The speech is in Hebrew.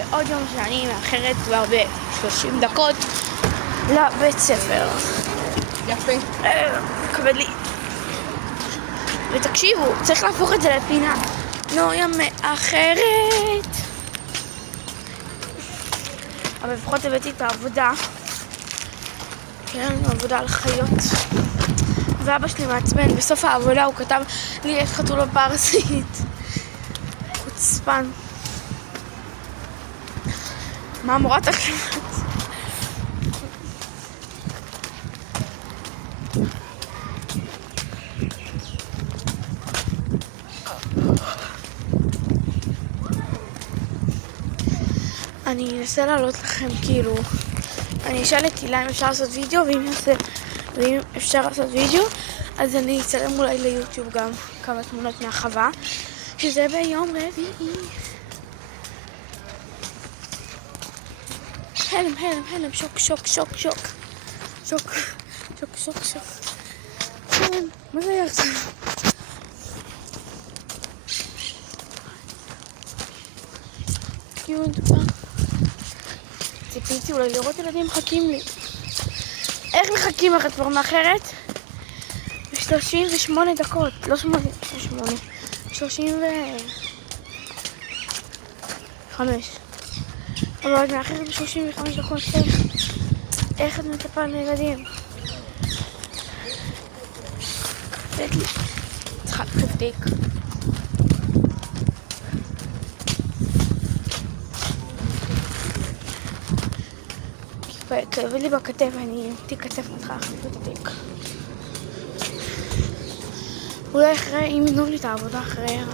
ועוד יום שאני מאחרת כבר ב-30 דקות לבית ספר. יפה. כבד לי. ותקשיבו, צריך להפוך את זה לפינה. נויה מאחרת. אבל לפחות הבאתי את העבודה. כן, עבודה על חיות. ואבא שלי מעצבן, בסוף העבודה הוא כתב לי יש חתולה פרסית. חוצפן. מה המורה תקשיבת? אני אנסה לעלות לכם כאילו, אני אשאל את הילה אם אפשר לעשות וידאו, ואם אפשר לעשות וידאו אז אני אצלם אולי ליוטיוב גם כמה תמונות מהחווה, שזה ביום רביעי. הלם, שוק. מה זה היה עכשיו? ציפיתי אולי לראות ילדים מחכים לי. איך מחכים לך? את כבר מאחרת? ב-38 דקות, לא 38, 35. אבל את מאחרת ב-35 דקות, איך את מטפל לילדים? כבד לי. צריכה לתקתק. כבד לי בכתף, אני תיכתף מתחילה לתקתק. אולי אחרי, אם יתנו לי את העבודה אחרי, אז